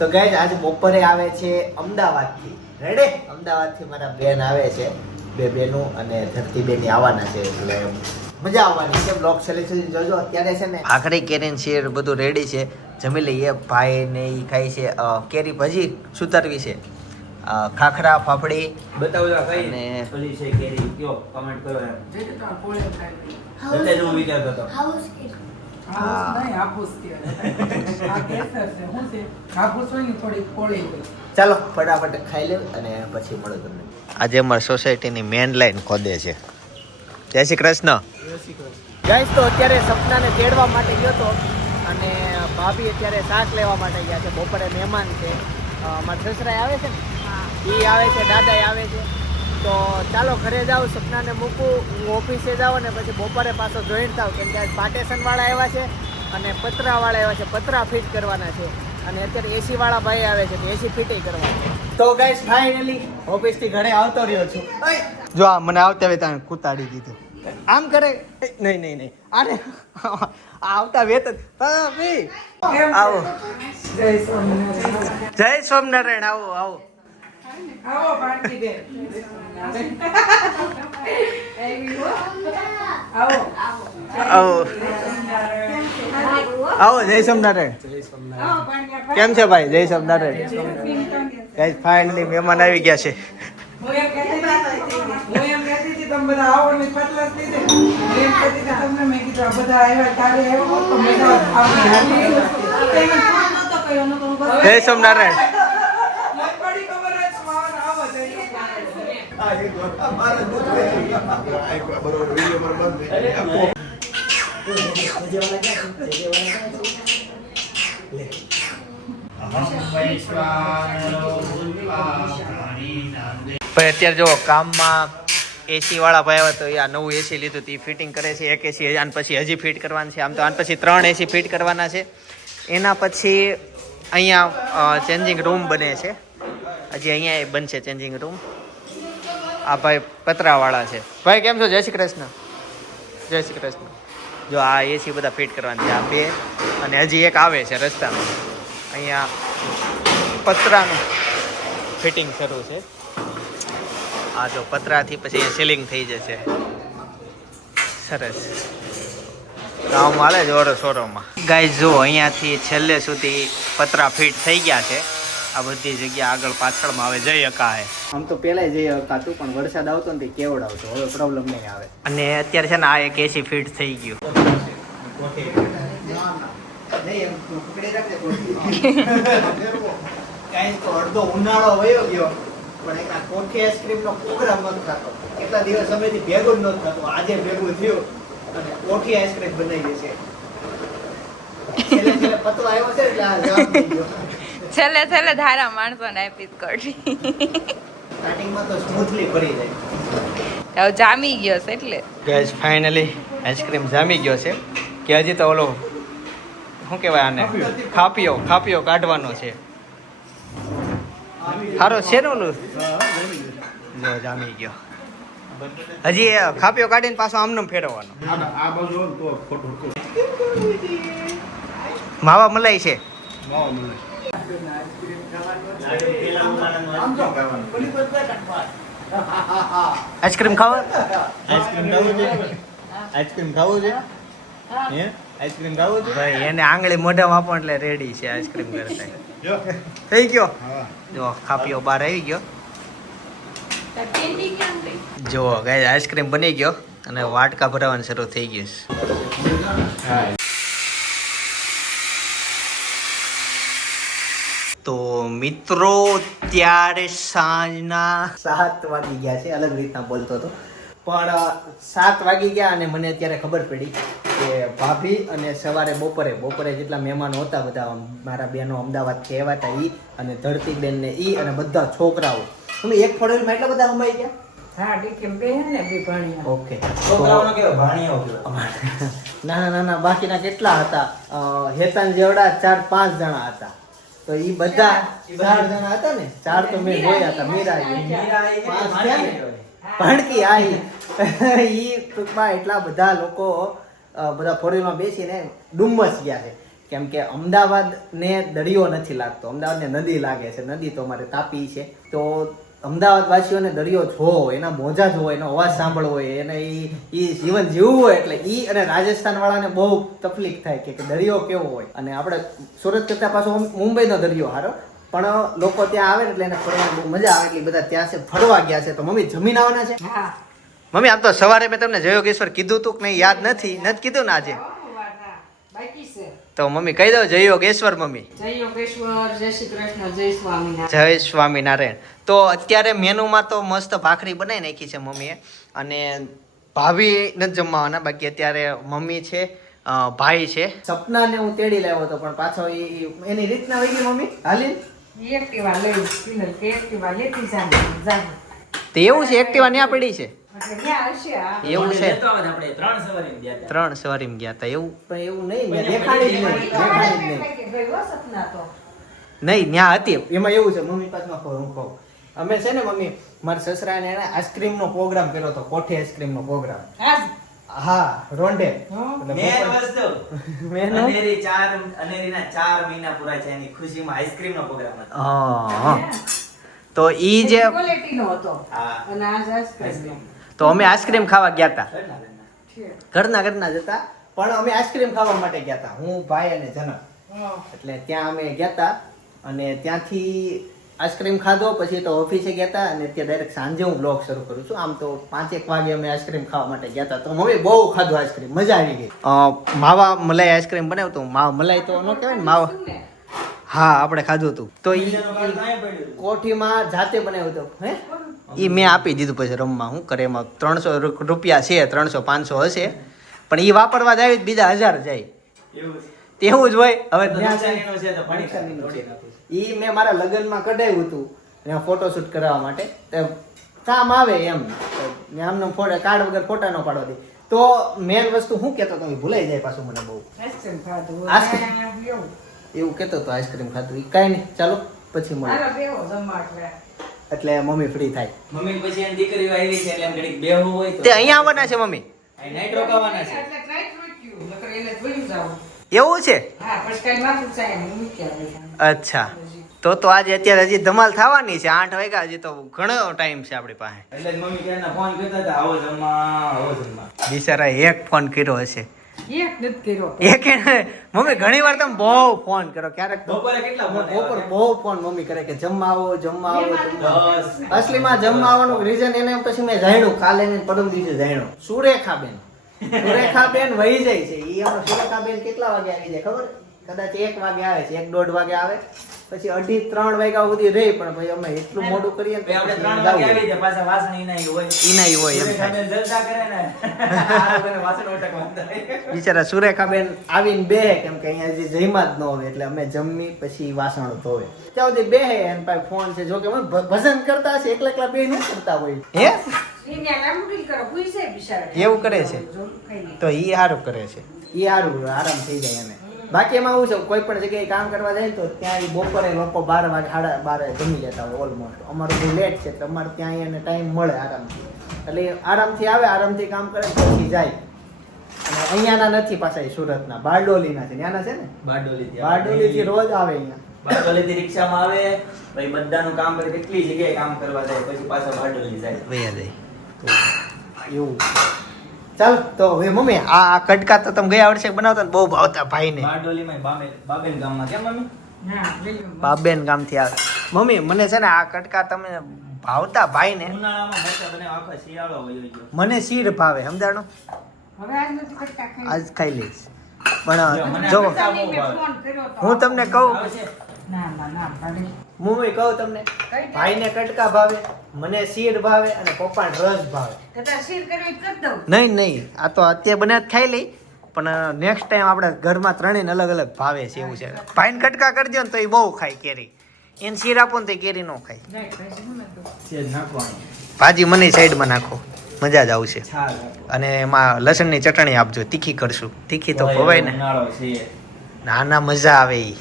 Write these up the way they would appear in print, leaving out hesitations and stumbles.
તો ગાઈસ આજે બપોરે આવે છે અમદાવાદથી. રેડી? અમદાવાદથી મારા બેન આવે છે, બે બેનો અને ધરતીબેની આવવાના છે, એટલે મજા આવવાની છે. બ્લોગ સેલેક્શન જોજો. અત્યારે છે ને ભાખરી કેરીન શેર બધું રેડી છે, જમી લઈએ. ભાઈ ને ઈ ખાય છે કેરી ભજી સુતરવી છે, ખાખરા ફાફડી બતાવજો કઈ અને ઓલી છે કેરી કયો કમેન્ટ કરો એમ એટલે જ હું વિચારતો હતો ચાલો ફટાફટ ખાઈ લે અને પછી મળો તમને. આજે અમારી સોસાયટીની મેન લાઈન ખોદે છે. જય શ્રી કૃષ્ણ. ગાઈસ તો અત્યારે સપનાને તેડવા માટે ગયો તો અને ભાભી અત્યારે શાક લેવા માટે ગયા છે. બપોરે મહેમાન છે, મારા સસરા આવે છે ને, એ આવે છે, દાદા આવે છે. તો ચાલો ઘરે જાઉં, સપનાને મૂકું, હું ઓફિસે જાઉં અને પછી બપોરે પાછો જોઈન્ટ થાવ, કેમ કે પાર્ટેશનવાળા આવ્યા છે અને પતરાવાળા આવ્યા છે, પતરા ફિટ કરવાના છે અને અત્યારે એસી વાળા ભાઈ આવે છે તો એસી ફિટ કરવાની. તો ગાઈસ ફાઇનલી ઓફિસથી ઘરે આવતો રહ્યો છું. જો આ મને આવતા વેતા કૂતાડી દીધું. આમ કરે નહીં નહીં નહીં આને આવતા વેત આવો. જય સ્વામિનારાયણ. આવો આવો આવો પાર્ટી દે આવો આવો આવો. જય સ્વામિનારાયણ. કેમ છે ભાઈ? જય સ્વામિનારાયણ. ગાઈસ ફાઇનલી મહેમાન આવી ગયા છે. હું એમ કહેતી હતી તમે બધા આવો ને પતલા થઈ જાય. હું એમ કહેતી હતી તમને, મેં કીધું આ બધા આવ્યા ત્યારે આવ્યો તો મજા આવે. જય સ્વામિનારાયણ. ભાઈ અત્યારે જો કામમાં એસી વાળા ભાઈ આવ્યા તો આ નવું એસી લીધું હતું, એ ફિટિંગ કરે છે. એક એસી આને પછી હજી ફિટ કરવાનું છે. આમ તો આને પછી 3 એસી ફિટ કરવાના છે. એના પછી અહીંયા ચેન્જિંગ રૂમ બને છે. હજી અહીંયા બનશે ચેન્જિંગ રૂમ. આ ભાઈ પતરાવાળા છે. ભાઈ કેમ છો? જય શ્રી કૃષ્ણ. જય શ્રી કૃષ્ણ. જો આ એસી બધા ફિટ કરવાની છે, આ 2 અને હજી એક આવે છે રસ્તામાં. અહીંયા પતરાનું ફિટિંગ શરૂ છે. આ જો પતરાથી પછી અહીંયા સીલિંગ થઈ જશે. સરસ કામ હાલે જોરો શોરોમાં. ગાઈસ જો અહીંયાથી છેલ્લે સુધી પતરા ફિટ થઈ ગયા છે. આ બધી જગ્યા આગળ પાછળમાં આવે જય અકા હે. આમ તો પહેલા જય અકાતું, પણ વરસાદ આવતો ને તે કેવડ આવતો, હવે પ્રોબ્લેમ નહીં આવે. અને અત્યારે છે ને આ એક એસી ફિટ થઈ ગયું. અડધો ઉનાળો વયો ગયો પણ એક આ કોઠી આઈસ્ક્રીમ નો પ્રોગ્રામ ન થતો. કેટલા દિવસ સમયથી ભેગું જ ન થતું. આજે ભેગું થયું અને કોઠી આઈસ્ક્રીમ બનાવી છે. છેલ્લે પતલો આવ્યો છે એટલે આ જામ થઈ ગયો. છેલ્લે ધારા માણસો ને આપી કરતી. સ્ટાર્ટિંગમાં તો સ્મૂથલી ભરી જાય. હવે જામી ગયો છે એટલે. ગાઈસ ફાઇનલી આઈસ્ક્રીમ જામી ગયો છે. કે હજી તો ઓલો શું કહેવાય આને, ખાપીઓ કાઢવાનો છે. સારો છે ને ઓલું જો જામી ગયો. હજી ખાપીઓ કાઢીને પાછો આમનામ ફેરવવાનો. માવા મલાઈ છે. આઈસ્ક્રીમ ખાવું છે ભાઈ. એને આંગળી મોઢામાં આપો એટલે રેડી છે આઈસ્ક્રીમ કરતા. થઈ ગયો. જો ખાપીઓ બહાર આવી ગયો. જો ગાઈસ આઈસ્ક્રીમ બની ગયો અને વાટકા ભરાવાનું શરૂ થઈ ગયું છે. તો મિત્રો ત્યારે સાંજના 7 વાગી ગયા છે. અલગ રીતના બોલતો હતો પણ 7 વાગી ગયા અને મને અત્યારે ખબર પડી કે ભાભી અને સવારે બપોરે જેટલા મહેમાનો હતા બધા મારા બહેનો અમદાવાદથી આવ્યા હતા, ઈ અને ધરતીબેન ને ઈ અને બધા છોકરાઓ. તમે એક ફળોમાં એટલા બધા સમાઈ ગયા? હા ડીકે બે ને બે ભાણિયા. ઓકે. છોકરાઓનો કેવો ભાણિયો કેવો નાના બાકીના કેટલા હતા? હેતન જેવડા 4-5 જણા હતા. તો ઈ બધા 4 જણા હતા ને. 4 તો મેં જોયા હતા. મીરા ભણકી ઈ ટૂંકમાં એટલા બધા લોકો બધા ફોર વ્હીલમાં બેસીને ડુમ્મસ ગયા છે. કેમ કે અમદાવાદને દરિયો નથી લાગતો, અમદાવાદને નદી લાગે છે. નદી તો અમારે તાપી છે. તો અમદાવાદ વાસીઓને દરિયો જોવો હોય, એના મોજા જોવો હોય, એનો અવાજ સાંભળવો હોય, એને એ જીવન જીવવું હોય, એટલે ઈ અને રાજસ્થાન વાળાને બહુ તકલીફ થાય કે દરિયો કેવો હોય. અને આપણે સુરત કરતા પાછો મુંબઈનો દરિયો હારો, પણ લોકો ત્યાં આવે એટલે એને ફરવાની બહુ મજા આવે, એટલે બધા ત્યાં છે ફરવા ગયા છે. તો મમ્મી જમીન આવવાના છે? હા મમ્મી આમ તો સવારે મેં તમને જયોગેશ્વર કીધું તું કે નહીં, યાદ નથી કીધું ને આજે? બાકી છે તો મમ્મી કહી દો જયોગેશ્વર. મમ્મી જય યોગેશ્વર, જય શ્રી કૃષ્ણ, જય સ્વામિનારાયણ. જય સ્વામિનારાયણ. તો અત્યારે મેનુમાં તો મસ્ત ભાખરી બનાવી નાખી છે મમ્મીએ, અને ભાભી નથી જમવાના, બાકી અત્યારે મમ્મી છે, ભાઈ છે. સપનાને હું તેડી લાવ્યો હતો, પણ પાછો એની રીતના વહી ગઈ મમ્મી હાલી. એક્ટિવા લઈ કિનલ કે એક્ટિવા લેતી જાને. તો એવું છે, એક્ટિવા ન્યા પડી છે એટલે ત્યાં હશે આ. એવું છે. લેતો આવે ને આપણે 3 સવારીમાં ગયા હતા. 3 સવારીમાં ગયા હતા એવું, પણ એવું નહીં, મેં દેખાડી જ નહીં, દેખાડી જ નહીં. કે ગયો સપના તો નહીં ન્યા હતી. એમાં એવું છે મમ્મી પાસમાં હું કહું, અમે છે ને મમ્મી મારા સસરાને એને આઈસ્ક્રીમનો પ્રોગ્રામ કર્યો હતો, કોઠી આઈસ્ક્રીમનો પ્રોગ્રામ. આજ હા રોંઢે. મેં વસ્તુ મેનુ? અનેરીના 4 મહિના પૂરા છે એની ખુશીમાં આઈસ્ક્રીમનો પ્રોગ્રામ હતો. હા તો ઈ જે ક્વોલિટીનો હતો હા. અને આજ આઈસ્ક્રીમ તો અમે આઈસ્ક્રીમ ખાવા ગયા હતા, ઘરના. ઘરના જતા, પણ અમે આઈસ્ક્રીમ ખાવા માટે ગયા હતા, હું ભાઈ અને જનક. એટલે ત્યાં અમે ગયા હતા, અને ત્યાંથી આઈસ્ક્રીમ ખાધો, પછી તો ઓફિસે ગયા હતા, અને ત્યાં ડાયરેક્ટ સાંજે હું બ્લોગ શરૂ કરું છું. આમ તો 5-1 વાગે અમે આઈસ્ક્રીમ ખાવા માટે ગયા હતા, તો મમ્મી બહુ ખાધું આઈસ્ક્રીમ, મજા આવી ગઈ. માવા મલાઈ આઈસ્ક્રીમ બનાવતો, માવા મલાઈ તો ન કહેવાય ને, માવા. હા આપણે ખાધું હતું. તો ઈ કોઠીમાં જાતે બનાવ્યું હતું. હે ઈ મેં આપી દીધું પછી રમવા. શું કરે એમાં 300 રૂપિયા છે, 300-500 હશે, પણ ઈ વાપરવા જાય બીજા 1000 જાય. એવું છે. તેવું જ હોય. હવે પંચાલીનો છે તો પડી પંચાલીનો છે. ઈ મેં મારા લગ્નમાં કઢાવ્યું હતું, એમાં ફોટોશૂટ કરાવવા માટે. તો કામ આવે એમ, મેં આમનો ફોટો કાર્ડ વગર ફોટા ન પાડવા દે. તો મેન વસ્તુ હું કહેતો તો ભૂલાઈ જાય પાછું મને બહુ. આઈસ્ક્રીમ ખાધું. આઈસ્ક્રીમ. એવું. એવું કહેતો તો આઈસ્ક્રીમ ખાધું. ઈ કાંઈ નહીં, ચાલો પછી મળીએ. હાલો બેહો જમવા એટલે. એટલે મમ્મી ફ્રી થાય. મમ્મી પછી એની દીકરીઓ આવી છે એટલે એમ ઘડીક બેહવું હોય તો તે અહીંયા આવવાના છે મમ્મી? અહીં નાઈટ રોકાવાના છે. એટલે ટ્રાય કર્યું નકર એને જોયું જાવ. એવું છે? હા પછી કઈ માથું ચાય હું મૂકી અચ્છા. તો આજે અત્યારે હજી ધમાલ થવાની છે. 8 વાગ્યા, હજી તો ઘણો ટાઈમ છે આપણી પાસે. એટલે જ મમ્મી ક્યારના ફોન કરતા હતા આવો જમવા, આવો જમવા. બિચારા એક ફોન કર્યો હશે. એક નથી કર્યો. એક મમ્મી ઘણી વાર તમે બહુ ફોન કરો, ક્યારેક તો બપોરે કેટલા ફોન બપોર આવ્યા? બહુ ફોન મમ્મી કરે કે જમવા આવો, જમવા આવો, જમવા આવો. 10. અસલીમાં જમવા આવવાનું રીઝન એને પછી મેં જાણ્યું, કાલે ને પરમ દિવસે જાણ્યું. સુરેખાબેન વહી જાય છે. ઈ અમારો સુરેખાબેન કેટલા વાગે આવી જાય ખબર? કદાચ 1 વાગે આવે છે, 1-1.5 વાગે આવે, પછી 2:30-3 વાગ્યા સુધી રહી. પણ ભાઈ અમે એટલું મોડું કરીએ ને ભાઈ આપણે 3 જાવું. વાગે આવી જાય, પાછા વાસણ ઈનાય હોય. ઈનાય હોય એમ થાય. સુરેખાબેન જલસા કરે ને આ લોકોને વાસણ ઉટકવા થાય. બિચારા સુરેખાબેન આવીને બેહે, કેમ કે અહીંયા હજી જમ્યા જ ન હોય, એટલે અમે જમી પછી વાસણો ધોવે. ત્યાં સુધી બેહે, એન પાસે ફોન છે. જો કે અમે ભજન કરતા હશે, એકલા બે ન કરતા હોય. હે એને લાંબુડી કરો પૂછે બિચારા. એવું કરે છે? જો ખાઈ લે. તો ઈ સારું કરે છે. ઈ સારું, આરામ થઈ જાય એને. બાકી એમાં એવું છે, કોઈ પણ જગ્યાએ કામ કરવા જાય ને તો ત્યાં ઈ બપોરે લોકો 12 વાગે 12:30 જમી લેતા હોય ઓલમોસ્ટ. અમારું બહુ લેટ છે, એટલે અમારે ત્યાં એને ટાઈમ મળે આરામથી. એટલે આરામથી આવે, આરામથી કામ કરે, પછી જાય. અને અહીંયાના નથી પાછા, એ સુરતના બારડોલીના છે. ત્યાંના છે ને, બારડોલીથી રોજ આવે અહીંયા. બારડોલીથી રિક્ષામાં આવે, ભાઈ બધાનું કામ કરે, કેટલી જગ્યાએ કામ કરવા જાય, પછી પાછા બારડોલી જાય. વૈયા જાય. તો એવું ચાલ. તો હવે મમ્મી આ કટકા તો તમે ગયા વર્ષે બનાવતા ને, બહુ ભાવતા ભાઈને. બારડોલીમાં બાબેન ગામમાં. કેમ મમ્મી? હા વેલ્યુ. બાબેન ગામથી આવે. મમ્મી મને છે ને આ કટકા તમે ભાવતા ભાઈને. ઉનાળામાં મરચાં બનાવે, આખો શિયાળો વયો ગયો. મને શીર ભાવે, સમજાણો? હવે આજ નથી કરતા ખાઈ. આજ ખાઈ લઈશ. જો, પણ મને જો આ કટકા બહુ મેં ભાવે. ફોન કર્યો તો. હું તમને કહું, આવે છે? ના પાડી. મમ્મી કહું તમને, ભાઈને કટકા ભાવે, મને શીર ભાવે, અને પપ્પાને રસ ભાવે. કદાચ શીર કરવી તો કરી દઉં. નહીં આ તો અત્યારે બને ખાઈ લઈ, પણ નેક્સ્ટ ટાઈમ આપણે ઘરમાં ત્રણેય અલગ અલગ ભાવે છે એવું છે. ભાઈને કટકા કરી દો ને તો એ બહુ ખાય કેરી, એને શીર આપો ને તો એ કેરી ન ખાય. નહીં પછી હું નતું. સેજ નાખવાની. ભાજી મને સાઈડમાં નાખો, મજા જ આવશે. છાલ નાખો. અને એમાં લસણની ચટણી આપજો, તીખી કરશું. તીખી તો ખવાય ને. ઉનાળો છે. ના મજા આવે ઈ.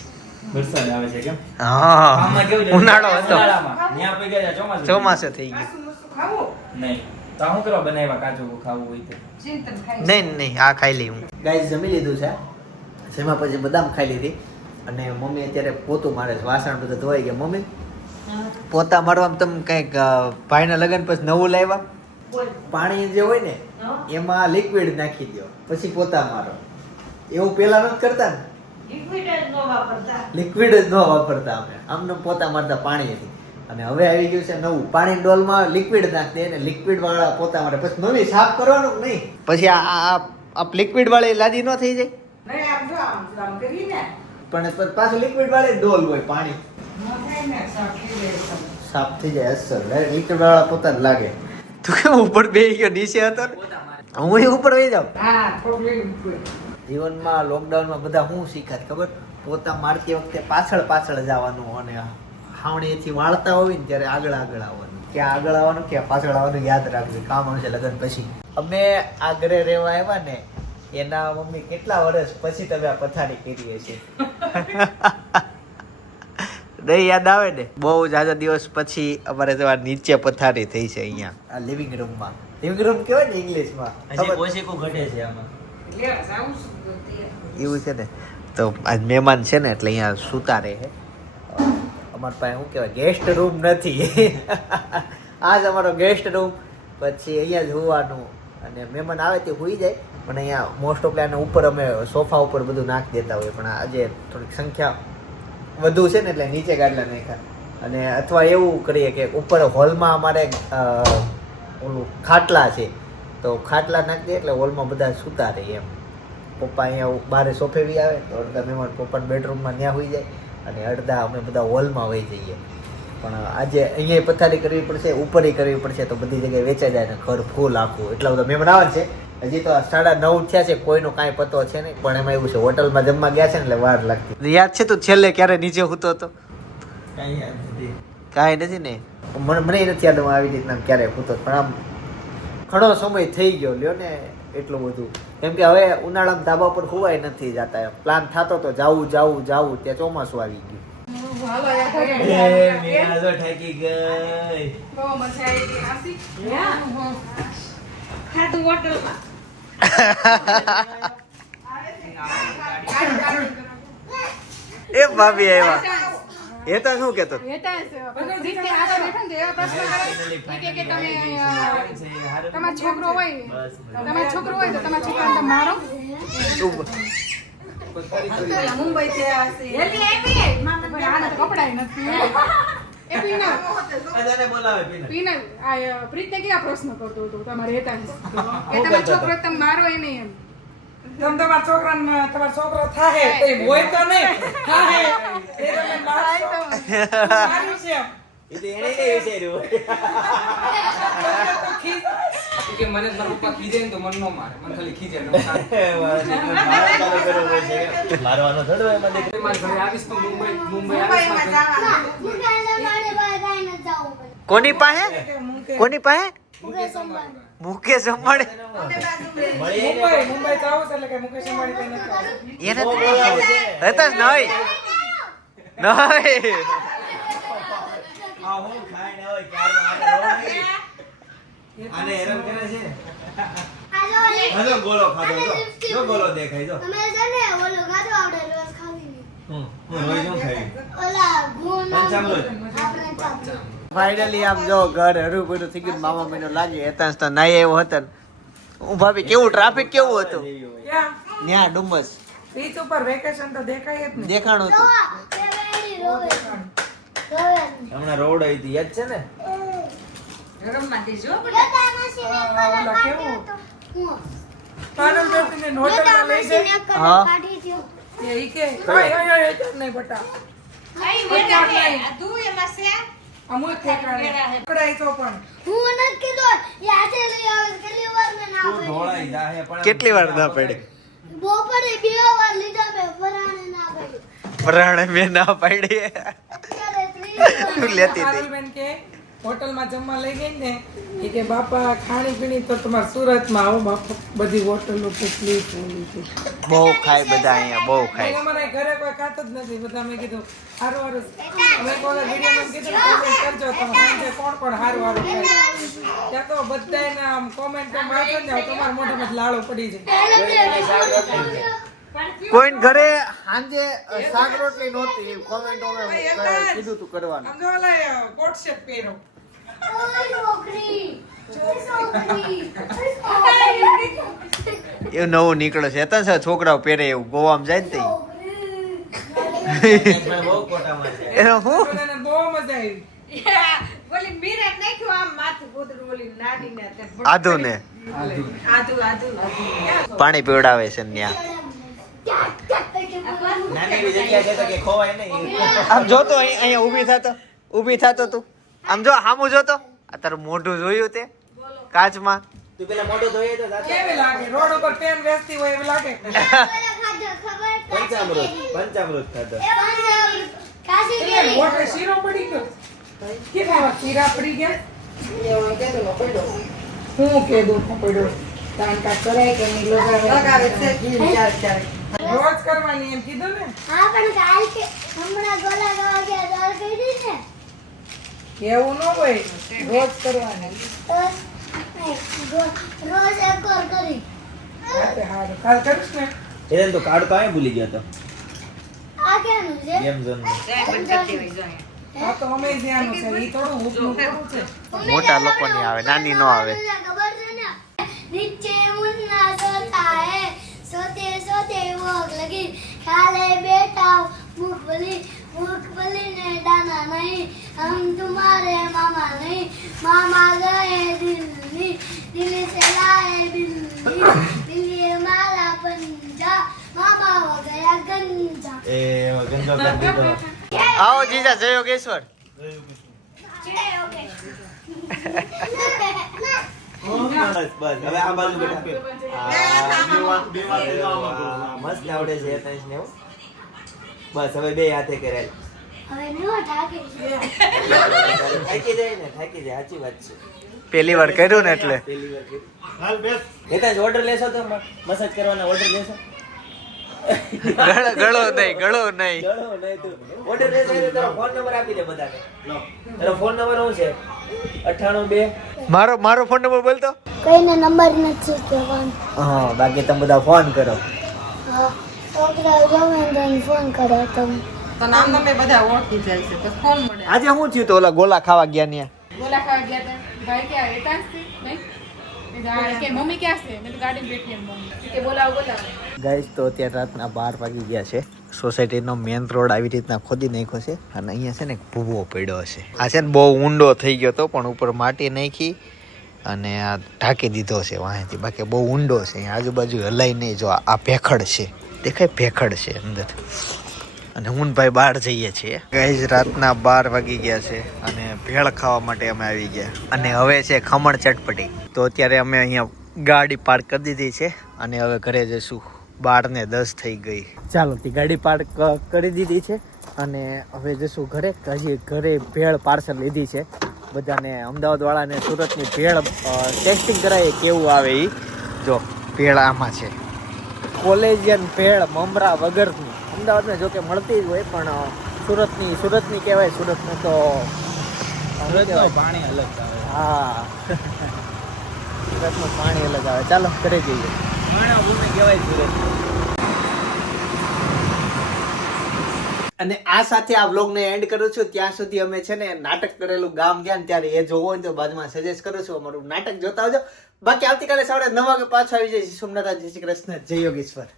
વરસાદ આવે છે કેમ? હા આમાં કેવું છે? ઉનાળો હતો, ઉનાળામાં. ન્યા પડી ગયા ચોમાસું. ચોમાસું થઈ ગયું. પાછું મસ્તું ખાવું. નહીં. તો હું કરવા બનાવ્યા કાચું ખાવું હોય તો? ચિંતન ખાઈ. નહીં આ ખાઈ લઈ હું. ગાઈસ જમી લીધું છે, જેમાં પછી બદામ ખાઈ લીધી અને મમ્મી અત્યારે પોતું મારે છે. વાસણ બધા ધોવાઈ ગયા. મમ્મી પોતા મારવામાં તમે કંઈક ભાઈના લગ્ન પછી નવું લાવ્યા પાણી જે હોય ને એમાં લિક્વિડ નાખી દો પછી પોતા મારો. એવું પેલા નથી કરતા ને? લિક્વિડ જ ન વાપરતા અમે આમને પોતા મારતા પાણીથી. અને હવે આવી ગયું છે નવું પાણી ડોલમાં લિક્વિડ નાખી દે ને લિક્વિડ વાળા પોતા મારે. પછી મમ્મી સાફ કરવાનું કે નહીં? પછી આ લિક્વિડ વાળી લાદી ન થઈ જાય? નહીં, આમ જો આમ કરીને પણ પાછું લિક્વિડ વાળી ડોલ હોય પાણી ન થાય ને સાફ થઈ જાય એકદમ. સાફ થઈ જાય અસર. લિક્વિડ વાળા પોતા જ લાગે. તું કેમ ઉપર બેસી ગયો? નીચે હતો ને? હું ઉપર વહી જાઉં. હા, થોડું લીધું. જીવનમાં લોકડાઉનમાં બધા શું શીખાત ખબર? પોતા મારતી વખતે પાછળ જવાનું અને હાવણીથી વાળતા હોય ને ત્યારે આગળ આવવાનું. ક્યાં આગળ આવવાનું ક્યાં પાછળ આવવાનું યાદ રાખવું. કામ આવશે લગ્ન પછી. અમે આ ઘરે રહેવા આવ્યા ને એના મમ્મી કેટલા વર્ષ પછી તમે આ પથારી કરી છે? નહીં યાદ આવે ને? બહુ જાજા દિવસ પછી અમારે તો આ નીચે પથારી થઈ છે અહીંયા આ લિવિંગ રૂમમાં. લિવિંગ રૂમ કહેવાય ને ઇંગ્લિશમાં. હજી ઓછીકું ઘટે છે આમાં. લે, સાવ શું એવું છે ને. તો આજ મહેમાન છે ને એટલે અહીંયા સૂતા રહે છે. અમારા પાસે શું કહેવાય ગેસ્ટ રૂમ નથી. આજ અમારો ગેસ્ટ રૂમ. પછી અહીંયા જ હોવાનું અને મહેમાન આવે તે હોઈ જાય. પણ અહીંયા મોસ્ટ ઓફ આને ઉપર અમે સોફા ઉપર બધું નાખી દેતા હોય. પણ આજે થોડીક સંખ્યા વધુ છે ને એટલે નીચે ગાડલા નાખ્યા. અને અથવા એવું કરીએ કે ઉપર હોલમાં અમારે ઓલું ખાટલા છે તો ખાટલા નાખી દે એટલે હોલમાં બધા સૂતા રહે એમ. પપ્પા અહીંયા બારે સોફે બી આવે તો અડધા મહેમાન પપ્પાના બેડરૂમમાં ત્યાં હોઈ જાય અને અડધા અમે બધા હોલમાં વહી જઈએ. પણ આજે અહીંયા પથારી કરવી પડશે, ઉપરે કરવી પડશે તો બધી જગ્યાએ વેચાઈ જાય ને ઘર ફૂલ આખું. એટલા બધા મહેમાન આવે છે. હજી તો 9:30 થયા છે. કોઈનો કાંઈ પતો છે નહીં. પણ એમાં એવું છે હોટલમાં જમવા ગયા છે ને એટલે વાર લાગતી. યાદ છે તું છેલ્લે ક્યારે નીચે સૂતો હતો? કાંઈ યાદ નથી. કાંઈ નથી ને? મને નથી યાદ હું આવી રીતના ક્યારે સૂતો. પણ આમ ઘણો સમય થઈ ગયો લ્યો ને એટલું બધું. કેમ કે હવે ઉનાળામાં ધાબા પર ખુવાય નથી જતા. પ્લાન થતો તો જાવું ત્યાં ચોમાસું આવી ગયું. હાલો યાર, મીના જો ઠાકી ગઈ. બહુ મજા આવી ગઈ. આસી? ખાધું હોટલમાં. એ ભાભી આવ્યા. એ તો શું કેતો? તમારો છોકરો હોય તો તમારા છોકરાને તમે મારો. મુંબઈ થી આને તો કપડાય નથી. એ પીના બધાને બોલાવે પીને. પીના આ પ્રીતને કેવા પ્રશ્ન કરતો હતો તમારે હેતા એ તમારો છોકરો તમે મારો એ નહીં એમ. તમ તમારા છોકરો થાય તો હોય તો નહીં થાય એ તમે મારશો. માર્યું છે એમ. એ તો એને નહીં વિચાર્યું. તો ખીજ કે મને મારા પપ્પા ખીજે ને તો મન નો મારે, મને ખાલી ખીજે નો મારે. મારવાનો થોડો એમાં દેખ. મારા ઘરે આવીશ તો મુંબઈ આવીશ મુંબઈમાં મારા જવાનું. કોની પાસે? કોની પાસે? મુકેશ અંબાણી. મુકેશ અંબાણી. મુંબઈ જાવું છે એટલે કે મુકેશ અંબાણી કઈ નથી આવતું. એને હતા જ નહીં. આ હું ખાઈને હોય ક્યારનો આને રોઈ. આને હેરાન કરે છે. હાલો ગોળો ખાધો જો ગોળો દેખાય જો. હું રોઈ ન ખાઈ. પંચામૃત. ફાઇનલી આમ જો ઘર હરું ભરું થઈ ગયું. મામા મહિનો લાગે હતા તો નાઈ આવ્યો હતો ને. હું ભાભી કેવું ટ્રાફિક કેવું હતું ક્યાં? ત્યાં ડુમસ બીચ ઉપર વેકેશન તો દેખાય જ ને. દેખાણું હતું. હમણાં રોડ આવી હતી યાદ છે ને? ઓલા કેવું પાનલ બેસીને હોટલમાં લઈ જાય. હા એ ઈ કે ઓય ઓય ઓય નહીં બટા. અમુક ઠેકાણે પકડાય તો પણ તું ઢોળાઈ જાહે પણ કેટલી વાર ના પડી? બપોરે 2 વાર લીધા મેં વરાણે ના પડી. પરાણે મેં ના પાડી. અત્યારે 3 તું લેતી હતી. પારુલબેન કે હોટલમાં જમવા લઈ ગઈ ને એ કે બાપા ખાણી પીણી તો તમારા સુરતમાં આવો બાપા બધી હોટલો કેટલી ખોલી છે. બહુ ખાય બધા અહીંયા બહુ ખાય. અમારા ઘરે કોઈ ખાતું જ નથી. બધા મેં કીધું હારું હારું અમે કોઈ વિડીયોમાં કીધું કોમેન્ટ કરજો તમે સાંજે કોણ હારું હારું ખાય. ત્યાં તો બધાને આમ કોમેન્ટ વાંચો ને તમારા મોઢામાં લાળો પડી જાય. કોઈ ઘરે સાંજે શાક રોટલી નહોતી કોમેન્ટ ભાઈ, અમે એક જ. કીધું તું કરવાનું આમ જો ઓલા કોટ શર્ટ પહેરો. ઓય છોકરી છોકરી એવું નવું નીકળે છે હતા સર છોકરાઓ પહેરે એવું ગોવામાં જાય ને તે પણ બહુ ખોટામાં છે. એનો હું બધાને બહુ મજા આવી. ઓલી મીરાટ નાખ્યું આમ માથું ગોદડું ઓલી નાડીને તે આધુ ને આધુ પાણી પીવડાવે છે ત્યાં નાની એવી જગ્યા છે તો કે ખોવાય નહીં. આમ જોતો અહીંયા ઊભી થતો તું આમ જો સામું જોતો આ તારું મોઢું જોયું તે કાચમાં તું પેલા મોઢું ધોઈએ તો જાતે. કેવી લાગે? રોડ ઉપર ટ્રેન વેચતી હોય એવી લાગે. પંચામૃત ખાધો. કાશી એટલે કેરી મોટે શીરો પડી ગયો. કેવા એવા શીરા પડી ગયા? હું કીધું ન પડ્યો. રોજ કરવાની એમ કીધું ને. હા પણ કાલ કે હમણાં ગોલા ગાવા ગયા દાળ કરી ને એવું ન હોય. રોજ કરવાની. તો રોજ એક વાર કરી હા તે હારું. કાલ કરીશ ને. એરન તો કાર્ડ તો અહીંયા ભૂલી ગયો તો આ કેનું છે ગેમ ઝોન નું. આ તો અમે ધ્યાન છે. ઈ થોડું હુકનું થોડું છે. મોટા લોકોની આવે નાની નો આવે ખબર છે ને નીચે મુન્ના સોતા હે સોતે સોતે ભોગ લગી ખાલે બેટા मूंगफली ने दाना नहीं हम तुम्हारे मामा नहीं मामा गए दिल्ली दिल्ली से लाए बिल्ली दिल्ली मारा पंजा मामा हो गया गंजा એ ગંજો કરી દીધો. આવો જીજા જય યોગેશ્વર બસ બસ હવે આ બાજુ બેઠા. મસ્ત આવડે છે તઈશ ને એવું. બસ હવે બે હાથે કરેલ. હવે નો ઠાકે થાકી જાય ને થાકી જાય સાચી વાત છે. પહેલી વાર કર્યું ને એટલે પહેલી વાર કરી. હાલ બેસ. હેતાંશ ઓર્ડર લેશો તો મસાજ કરવાના ઓર્ડર લેશો? ગળો નહીં ચલો નહીં તું ઓર્ડર લેશો એટલે તારો ફોન નંબર આપી દે બધાને. તારો ફોન નંબર શું છે? 98 મારો ફોન નંબર બોલતો કોઈને નંબર નથી કહેવાનો હા બાકી તમે બધા ફોન કરો હા છોકરાઓ ગમે તો ફોન કરે તમે તો નામ તમે બધા ઓળખી જાય છે તો ફોન મળે. આજે શું થયું તો ઓલા ગોલા ખાવા ગયા ને गोला खा गया था भाई क्या एकांश थी नहीं के मम्मी क्या से मैं तो गाड़ी में बैठी हूं मम्मी के बोला ગાઈસ તો અત્યારે રાતના 12 વાગી ગયા છે સોસાયટીનો મેન રોડ આવી રીતના ખોદી નાખ્યો છે અને અહીંયા છે ને એક ભૂવો પડ્યો છે આ છે ને બહુ ઊંડો થઈ ગયો તો પણ ઉપર માટી નાખી અને આ ઢાંકી દીધો છે વાંહેથી બાકી બહુ ઊંડો છે અહીંયા આજુબાજુ હલાય નહીં જો આ ભેખડ છે દેખાય ભેખડ છે અંદર અને હું ભાઈ બહાર જઈએ છીએ ગાઈસ રાતના 12 વાગી ગયા છે અને ભેળ ખાવા માટે અમે આવી ગયા અને હવે છે ખમણ ચટપટી તો અત્યારે અમે અહીંયા ગાડી પાર્ક કરી દીધી છે અને હવે ઘરે જઈશું 12:10 થઈ ગઈ ચાલો તે ગાડી પાર્ક કરી દીધી છે અને હવે જઈશું ઘરે હજી ઘરે ભેળ પાર્સલ લીધી છે બધાને અમદાવાદ વાળાને સુરતની ભેળ ટેસ્ટિંગ કરાવીએ કેવું આવે એ જો ભેળ આમાં છે કોલેજિયન ભેળ મમરા વગરની અમદાવાદમાં જો કે મળતી જ હોય પણ સુરતની કહેવાય સુરતનું તો પાણી અલગ આવે. હા સુરતનું પાણી અલગ આવે ચાલો ઘરે જઈએ પાણી ભૂમિ કહેવાય સુરત. અને આ સાથે આ વ્લોગને એન્ડ કરું છું ત્યાં સુધી અમે છે ને નાટક કરેલું ગામ ગયા ને ત્યારે એ જોવો હોય તો બાજુમાં સજેસ્ટ કરું છું અમારું નાટક જોતા આવજો બાકી આવતીકાલે સવારે 9 વાગે પાછો આવી જાય સોમનાથ જય શ્રી કૃષ્ણ જય યોગેશ્વર